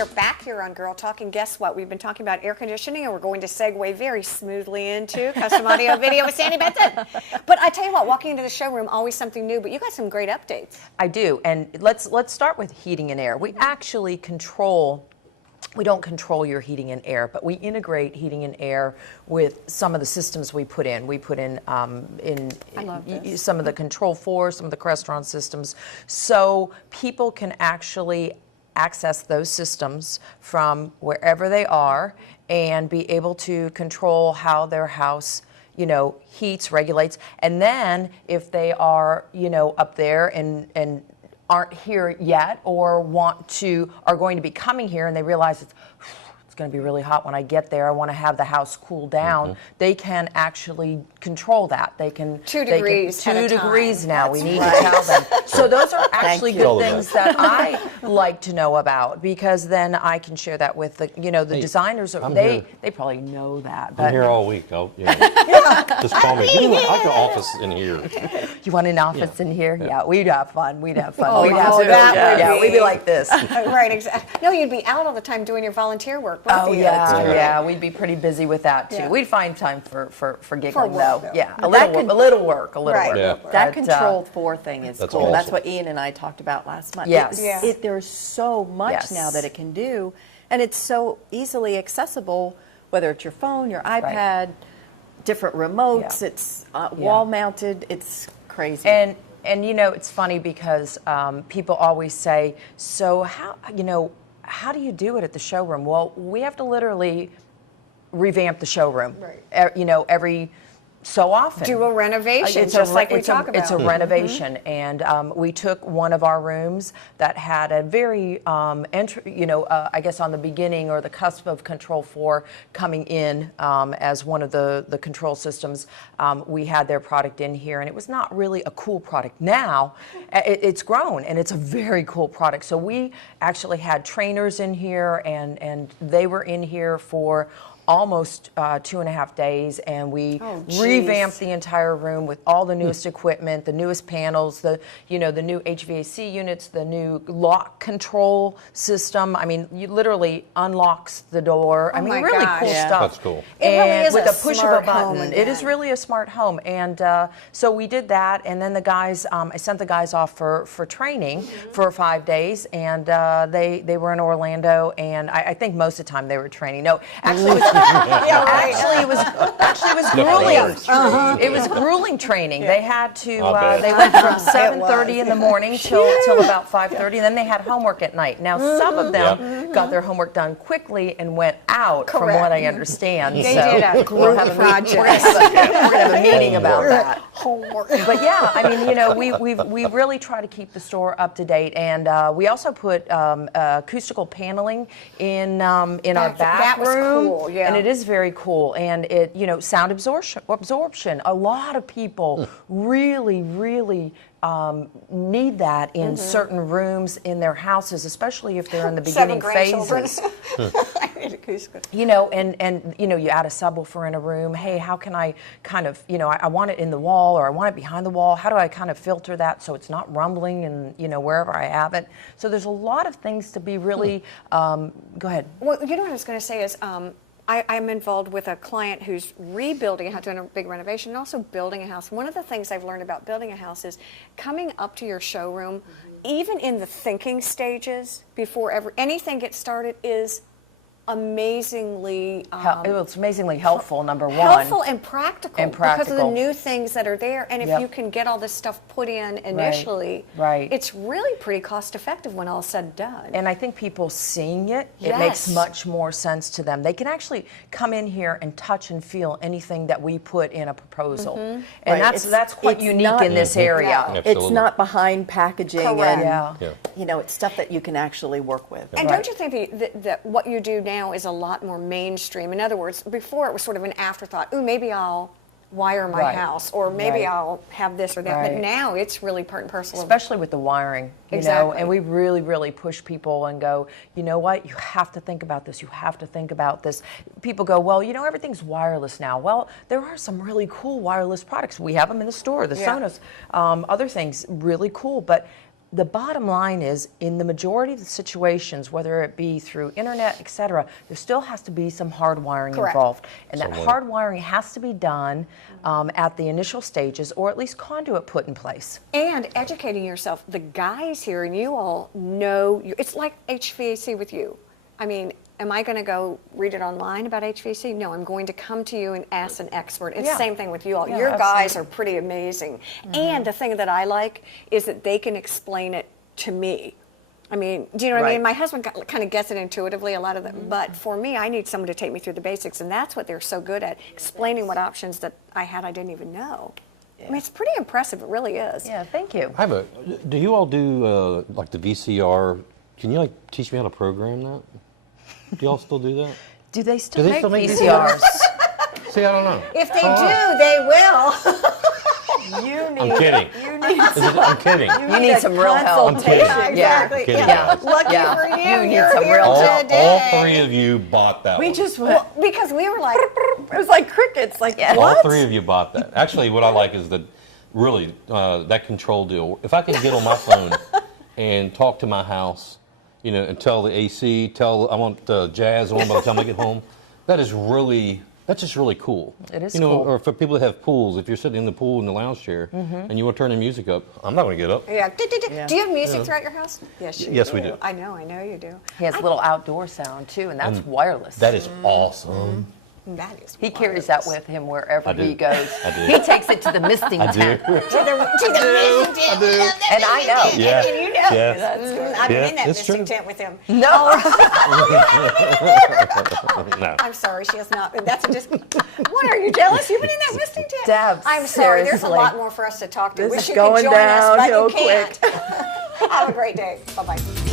We are back here on Girl Talk, and guess what? We've been talking about air conditioning, and we're going to segue very smoothly into custom audio video with Sandy Benson. But I tell you what, walking into the showroom, always something new, but you got some great updates. I do, and let's start with heating and air. We actually control. We don't control your heating and air, but we integrate heating and air with some of the systems we put in. We put in some of the Control4, some of the Crestron systems, so people can actually access those systems from wherever they are and be able to control how their house, you know, heats, regulates. And then if they are, you know, up there and aren't here yet or are going to be coming here and they realize it's going to be really hot when I get there, I want to have the house cool down, they can actually control that. They can 2 degrees at a time. 2 degrees now. We need to tell them. So those are actually good things that I like to know about, because then I can share that with the, you know, the designers. They probably know that. But I'm here all week. Just call me. I like the office in here. You want an office in here? Yeah, we'd have fun. We'd have fun. Oh, We'd be like this. Right, exactly. No, you'd be out all the time doing your volunteer work. Oh yeah, we'd be pretty busy with that too. Yeah. We'd find time for giggling though. Yeah, a little work. Yeah. That Control4 thing is that's cool. awesome. That's what Ian and I talked about last month. Yes. There's so much now that it can do, and it's so easily accessible, whether it's your phone, your iPad, different remotes, it's wall mounted, it's crazy. And you know, it's funny because people always say, so how do you do it at the showroom? Well, we have to literally revamp the showroom, you know, every so often. Do a renovation, just like we talk about. It's a renovation, and we took one of our rooms that had a very, I guess on the beginning or the cusp of Control4 coming in as one of the control systems. We had their product in here, and it was not really a cool product. Now, it's grown, and it's a very cool product. So we actually had trainers in here, and they were in here for almost 2.5 days, and we revamped the entire room with all the newest equipment, the newest panels, the new HVAC units, the new lock control system. I mean, you literally unlocks the door. I mean, really cool stuff. That's cool. It really is with a a push of smart a button. home It is really a smart home, and so we did that. And then the guys, I sent the guys off for training for 5 days, and they were in Orlando, and I think most of the time they were training. No, actually, it was, actually it was grueling. It was grueling training. They had to. They went from 7:30 in the morning till about 5:30, and then they had homework at night. Now some of them got their homework done quickly and went out, from what I understand. They did a group project. We're gonna have a meeting about that. Homework. But yeah, I mean, you know, we really try to keep the store up to date, and we also put acoustical paneling in our bathroom. That was cool, and it is very cool. And it, you know, sound absorption. A lot of people really need that in certain rooms in their houses, especially if they're in the beginning phases. You know, and you know, you add a subwoofer in a room. Hey, how can I kind of, you know, I want it in the wall or I want it behind the wall. How do I kind of filter that so it's not rumbling and, you know, wherever I have it? So there's a lot of things to be really. Go ahead. Well, you know what I was going to say is. I'm involved with a client who's rebuilding a house, doing a big renovation, and also building a house. One of the things I've learned about building a house is coming up to your showroom, even in the thinking stages, before anything gets started, is amazingly it's amazingly helpful, number one. Helpful and practical because of the new things that are there. And if you can get all this stuff put in initially, it's really pretty cost effective when all is said and done. And I think people seeing it, it makes much more sense to them. They can actually come in here and touch and feel anything that we put in a proposal. And that's quite unique in this area. It's not behind packaging and you know, it's stuff that you can actually work with. And don't you think that what you do now is a lot more mainstream? In other words, before it was sort of an afterthought. Ooh, maybe I'll wire my house, or maybe I'll have this or that. But now it's really part and parcel. Especially with the wiring, you know, and we really push people and go, you know what, you have to think about this. You have to think about this. People go, well, you know, everything's wireless now. Well, there are some really cool wireless products. We have them in the store, the Sonos, other things, really cool. But the bottom line is, in the majority of the situations, whether it be through internet, et cetera, there still has to be some hardwiring Correct. involved. And that Somewhere. hardwiring has to be done at the initial stages, or at least conduit put in place. And educating yourself. The guys here, and you all know, it's like HVAC with you. I mean, am I going to go read it online about HVAC? No, I'm going to come to you and ask an expert. It's Yeah. the same thing with you all. Yeah, Your guys absolutely. are pretty amazing. And the thing that I like is that they can explain it to me. I mean, do you know what I mean? Right. My husband kind of gets it intuitively, a lot of them. But for me, I need someone to take me through the basics. And that's what they're so good at, explaining what options that I didn't even know. I mean, it's pretty impressive. It really is. Yeah, thank you. Do you all do like the VCR? Can you like teach me how to program that? Do y'all still do that? Do they still Do they make still make VCRs? See, I don't know. If they do, they will. You need. I'm kidding. You need. I'm kidding. You need some real help. I'm kidding. Yeah, Yeah. exactly. Kidding, Yeah. guys. Lucky Yeah. for you, You need you're some here real help. today. All three of you bought that We one. just went, Because we were like, it was like crickets. Like, Yeah. what? All three of you bought that. Actually, what I like is that really that control deal. If I can get on my phone and talk to my house, you know, and tell the AC, I want jazz on by the time I get home, that's just really cool. It is you know, cool. or for people that have pools, if you're sitting in the pool in the lounge chair and you want to turn the music up, I'm not going to get up. yeah. Yeah. Do you have music throughout your house? Yes, you Yes, do. we do. I know you do. He has a little outdoor sound too, and that's wireless. That is awesome. That is. He carries that marvelous. with him wherever I do. he goes. I do. He takes it to the misting I do. tent. To the misting tent. I do. And I know. Yeah. And you know. Yeah. I've been Yeah, in that it's misting true. tent with him. No. No. I'm sorry, she has not. That's just. What are you jealous? You've been in that misting tent. Deb, I'm sorry. There's a seriously. lot more for us to talk to. This Wish is you going could join us, but downhill you can't. quick. Have a great day. Bye bye.